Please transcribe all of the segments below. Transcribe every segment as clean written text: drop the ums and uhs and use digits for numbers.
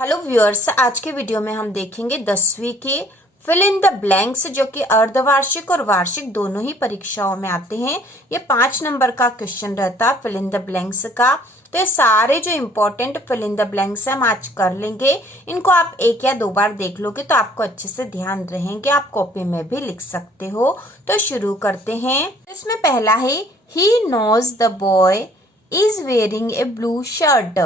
Hello viewers, आज के video में हम देखेंगे 10वीं के फिल इन द ब्लैंक्स जो कि अर्धवार्षिक और वार्षिक दोनों ही परीक्षाओं में आते हैं। ये 5 नंबर का क्वेश्चन रहता है फिल इन द ब्लैंक्स का। तो ये सारे जो important fill in the blanks हम आज कर लेंगे। इनको आप 1 या 2 बार देख लोगे तो आपको अच्छे से ध्यान रहेंगे, आप कॉपी में भी लिख सकते हो। तो शुरू करते हैं। इसमें पहला है he knows the boy is wearing a blue shirt.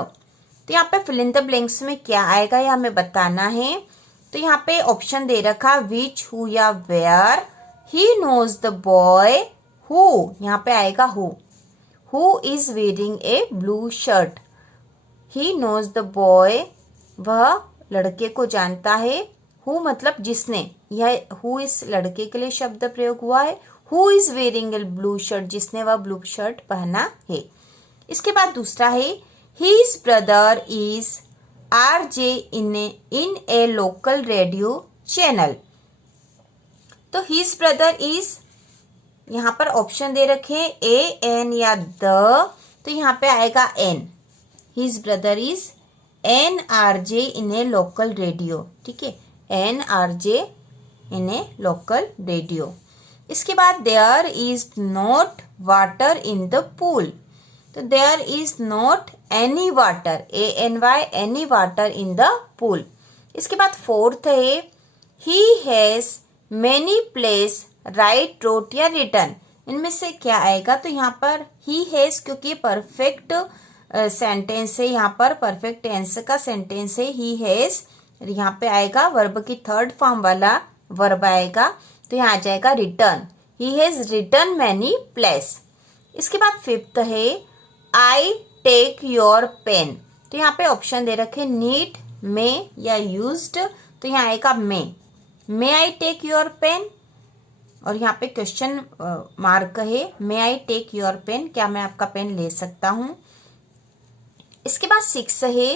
तो यहाँ पे फिल इन द ब्लैंक्स में क्या आएगा ये हमें बताना है। तो यहाँ पे ऑप्शन दे रखा विच, हु या where. He knows the boy, who यहाँ पे आएगा who is wearing a blue shirt. He knows the boy, वह लड़के को जानता है। हु मतलब जिसने, यह हु इस लड़के के लिए शब्द प्रयोग हुआ है। Who is wearing a blue shirt, जिसने वह ब्लू शर्ट पहना है। इसके बाद दूसरा है His brother is RJ in a local radio channel। तो his brother is यहाँ पर ऑप्शन दे रखे A N या the, तो यहाँ पे आएगा N। His brother is NRJ in a local radio, ठीक है, NRJ in a local radio। इसके बाद there is not water in the pool। तो there is not any water, ANY, any water in the pool। इसके बाद fourth है he has many plays write, wrote या written। इनमें से क्या आएगा? तो यहाँ पर he has, क्योंकि परफेक्ट सेंटेंस है, यहाँ पर परफेक्ट टेंस का सेंटेंस है he has। यहाँ पे आएगा वर्ब की थर्ड फॉर्म वाला वर्ब आएगा, तो यहाँ आ जाएगा return. he has written many plays। इसके बाद फिफ्थ है आई टेक योर पेन। तो यहाँ पे ऑप्शन दे रखे नीड, मे या यूज्ड। तो यहाँ आएगा मे आई टेक योर पेन, और यहाँ पे क्वेश्चन मार्क है मे आई टेक योर पेन, क्या मैं आपका पेन ले सकता हूँ। इसके बाद 6 है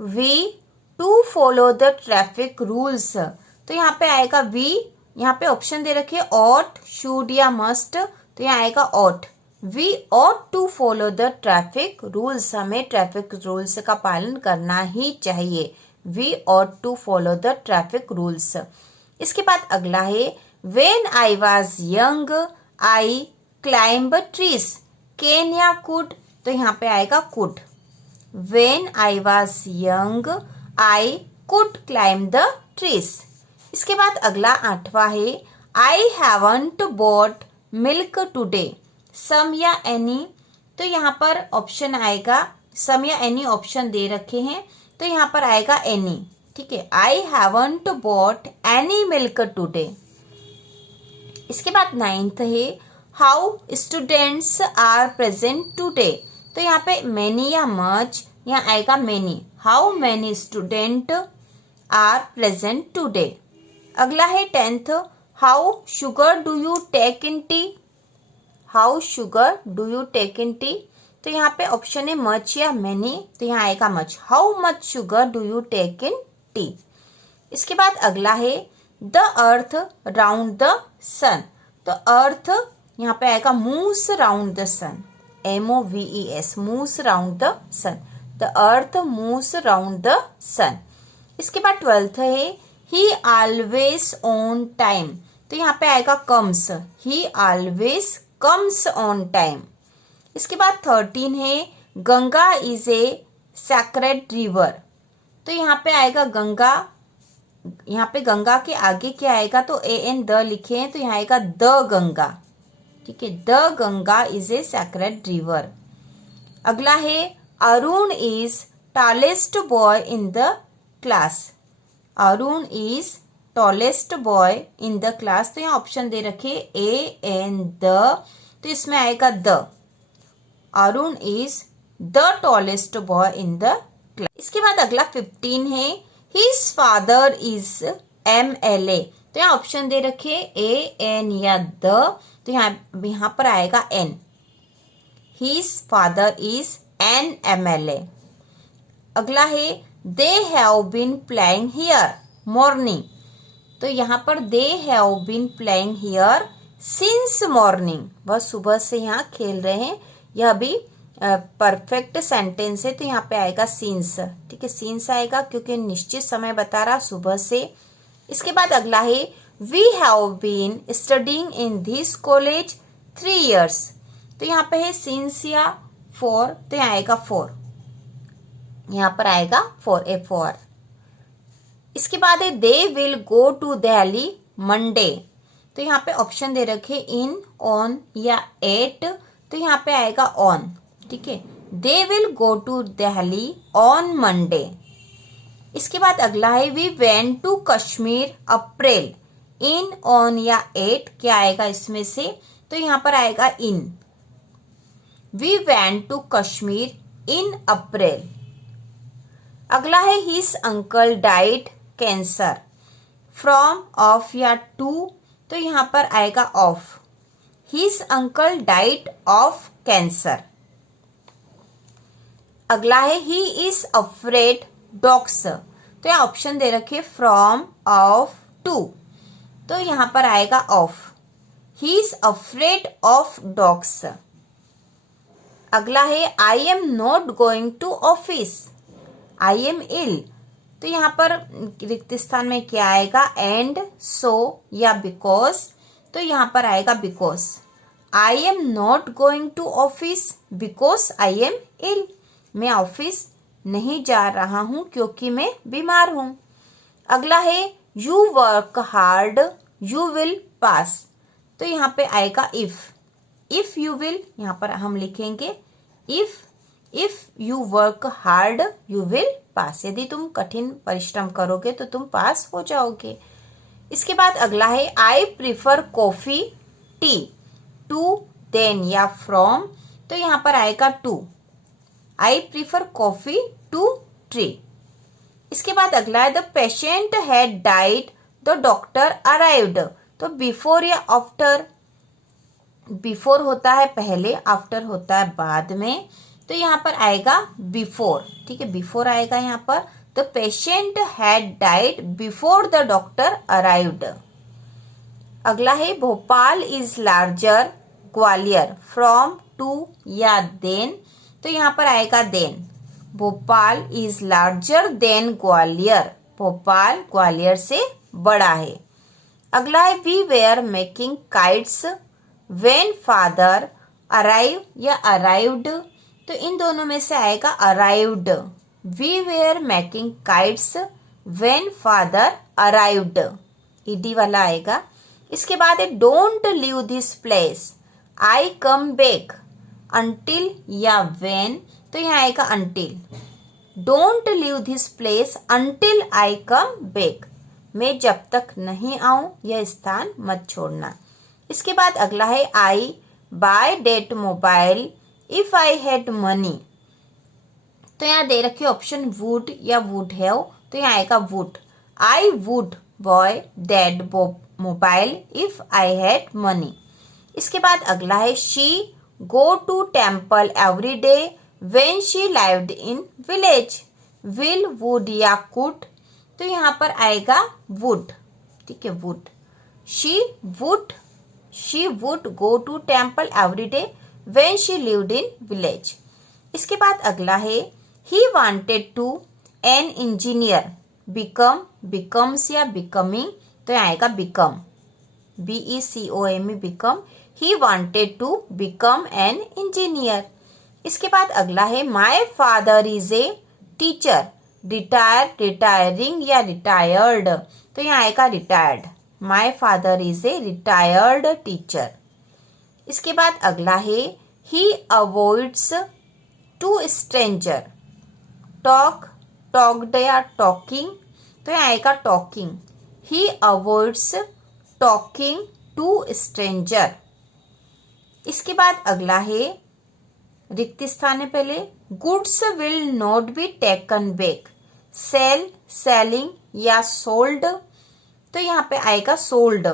we to follow the traffic rules. तो यहाँ पे आएगा वी, यहाँ पे ऑप्शन दे रखे ऑट, शुड या मस्ट। तो यहाँ आएगा ought. We ought to follow the traffic rules। हमें ट्रैफिक रूल्स का पालन करना ही चाहिए। We ought to follow the traffic rules। इसके बाद अगला है When I was young, I climbed trees। Can या could, तो यहाँ पे आएगा could। When I was young, I could climb the trees। इसके बाद अगला 8वां है I haven't bought milk today। सम या एनी, तो यहाँ पर ऑप्शन आएगा सम या एनी, ऑप्शन दे रखे हैं, तो यहाँ पर आएगा एनी, ठीक है। I haven't bought any milk today. इसके बाद 9th है how students are present today. तो यहाँ पे मेनी या मच, यहाँ आएगा many. How many student are present today. अगला है 10th how sugar do you take in tea. How sugar do you take in tea. तो यहाँ पे ऑप्शन है मच या मेनी, तो यहाँ आएगा much. How much sugar do you take in tea. इसके बाद अगला है the earth round the sun. तो अर्थ यहाँ पे आएगा moves round the sun, MOVES, moves round the sun. The earth moves round the sun. इसके बाद 12th है ही ऑलवेज ऑन टाइम। तो यहाँ पे आएगा comes, he always comes on time. इसके बाद 13 है Ganga is a sacred river. तो यहाँ पे आएगा गंगा, यहाँ पे गंगा के आगे क्या आएगा? तो AN द लिखे हैं, तो यहाँ आएगा द गंगा, ठीक है। The Ganga is a sacred river. अगला है Arun is tallest boy in the class. Arun is tallest boy in the class. तो यहाँ ऑप्शन दे रखे AN द, तो इसमें आएगा the. Arun is the tallest boy in the class. इसके बाद अगला 15 है हिज फादर इज MLA। तो यहाँ ऑप्शन दे रखे AN या द, तो यहाँ पर आएगा N। His father is an MLA। अगला है they have been playing here morning. तो यहाँ पर they have been playing here since morning, वह सुबह से यहाँ खेल रहे हैं। यह भी परफेक्ट सेंटेंस है तो यहाँ पे आएगा सीन्स। ठीक है, सीन्स आएगा क्योंकि निश्चित समय बता रहा सुबह से। इसके बाद अगला है we have been studying in this college 3 years। तो यहाँ पे है सीन्स या फॉर, तो यहाँ आएगा फॉर, यहाँ पर आएगा फॉर, ए फॉर। इसके बाद है they will go to Delhi Monday. तो यहाँ पे ऑप्शन दे रखे इन, ऑन या एट, तो यहाँ पे आएगा ऑन। ठीक है, they will go to Delhi on Monday. इसके बाद अगला है we went to Kashmir April. In, on या एट क्या आएगा इसमें से, तो यहाँ पर आएगा in. We went to Kashmir in April. अगला है his uncle died cancer. From, of या टू, तो यहाँ पर आएगा of. His uncle died of cancer. अगला है ही इज अफ्रेड डॉग्स। तो यहाँ ऑप्शन दे रखे फ्रॉम, ऑफ, टू, तो यहाँ पर आएगा of. He is afraid of dogs. अगला है I am not going to office. I am ill, तो यहाँ पर रिक्त स्थान में क्या आएगा, एंड, सो या बिकॉज, तो यहाँ पर आएगा because. I am not going to office because I am ill. मैं ऑफिस नहीं जा रहा हूं क्योंकि मैं बीमार हूं। अगला है you work hard you will pass. तो यहाँ पे आएगा इफ यू विल, यहाँ पर हम लिखेंगे if you work hard you will pass. यदि तुम कठिन परिश्रम करोगे तो तुम पास हो जाओगे। इसके बाद अगला है I prefer coffee tea. To, then या फ्रॉम, तो यहाँ पर आएगा to. I prefer coffee to tree. इसके बाद अगला है the patient had died the doctor arrived. तो बिफोर या आफ्टर, बिफोर होता है पहले, आफ्टर होता है बाद में, तो यहाँ पर आएगा बिफोर। ठीक है, बिफोर आएगा यहाँ पर। The patient had died before the doctor arrived. अगला है Bhopal is larger Gwalior. From, to या देन, तो यहाँ पर आएगा than. Bhopal is larger than Gwalior. Bhopal Gwalior से बड़ा है। अगला है we were making kites when father arrive या अराइव्ड, तो इन दोनों में से आएगा arrived. We were making kites when father arrived, ED वाला आएगा। इसके बाद है don't leave this place I come back. Until या व्हेन, तो यहाँ आएगा until. Don't leave this place until I come back. मैं जब तक नहीं आऊं यह स्थान मत छोड़ना। इसके बाद अगला है I buy that mobile if I had money. तो यहाँ दे रखी ऑप्शन वुड या वुड हैव, तो यहाँ आएगा would. I would buy that mobile if I had money. इसके बाद अगला है she go to temple every day when she lived in village. Will, would या कुड, तो यहाँ पर आएगा वुड। ठीक है, would. She would go to temple every day when she lived in village. इसके बाद अगला है he wanted to an engineer become, becomes या बिकमिंग, तो आएगा become. BECOME become. He wanted to become an engineer. इसके बाद अगला है my father is a teacher. Retire, retiring या रिटायर्ड, तो यहाँ आएगा retired. My father is a retired teacher. इसके बाद अगला है he avoids to stranger. Talk, talked या टॉकिंग, तो यहाँ आएगा talking. He avoids talking to stranger. इसके बाद अगला है रिक्त स्थान है पहले goods will not be taken back. Sell, selling या सोल्ड, तो यहाँ पे आएगा sold.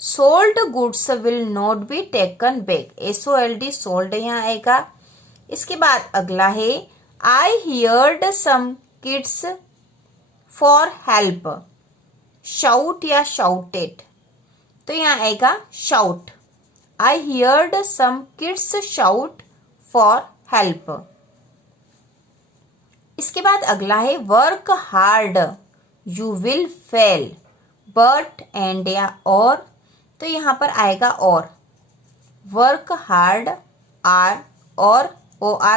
Sold goods will not be taken back. SOLD sold यहाँ आएगा। इसके बाद अगला है I heard some kids for help. Shout या शाउटेड, तो यहाँ आएगा shout. I heard some kids shout for help. इसके बाद अगला है work hard you will fail, but and या और, तो यहाँ पर आएगा और। वर्क हार्ड आर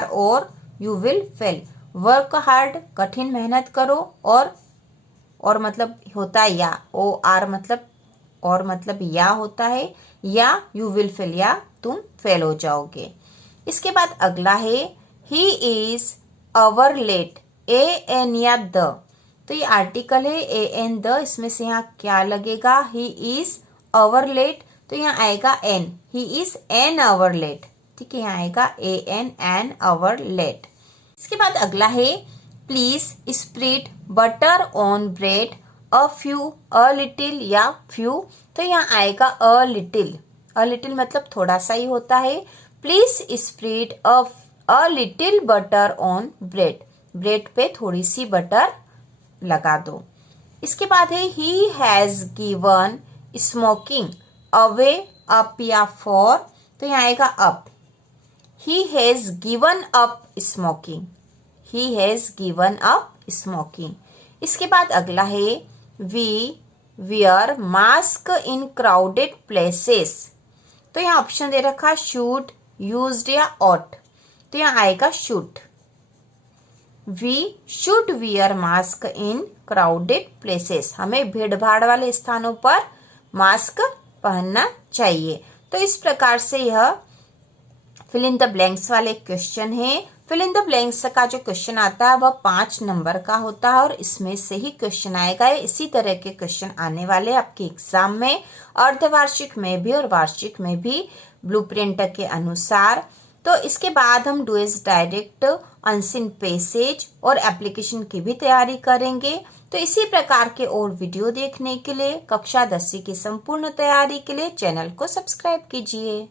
और you will fail. Work hard कठिन मेहनत करो, और मतलब होता है या, ओ आर मतलब और मतलब या होता है, या यू विल फेल या तुम फेल हो जाओगे। इसके बाद अगला है he is hour late, a an या द, तो ये आर्टिकल है ए एन द, इसमें से यहाँ क्या लगेगा, ही इज अवर लेट, तो यहाँ आएगा an, he is an hour late, ठीक है, यहाँ आएगा ए एन आवर लेट। इसके बाद अगला है please spread butter on bread a few, a little या फ्यू, तो यहाँ आएगा अ लिटिल मतलब थोड़ा सा ही होता है। Please spread a little butter on bread, bread पे थोड़ी सी बटर लगा दो। इसके बाद है he has given smoking away up या फॉर, तो यहाँ आएगा up. He has given up smoking, he has given up smoking. इसके बाद अगला है we wear mask in crowded places, तो यहाँ ऑप्शन दे रखा शुड, यूज्ड या ऑट, तो यहाँ आएगा should. We should wear mask in crowded places, हमें भीड़ भाड़ वाले स्थानों पर मास्क पहनना चाहिए। तो इस प्रकार से यह फिल इन द ब्लैंक्स वाले क्वेश्चन है। फिल इन द ब्लैंक्स का जो क्वेश्चन आता है वह 5 नंबर का होता है और इसमें से ही क्वेश्चन आएगा। इसी तरह के क्वेश्चन आने वाले आपके एग्जाम में, अर्धवार्षिक में भी और वार्षिक में भी ब्लूप्रिंट के अनुसार। तो इसके बाद हम डुएस डायरेक्ट, अनसीन पैसेज और एप्लीकेशन की भी तैयारी करेंगे। तो इसी प्रकार के और वीडियो देखने के लिए, कक्षा 10वीं की संपूर्ण तैयारी के लिए चैनल को सब्सक्राइब कीजिए।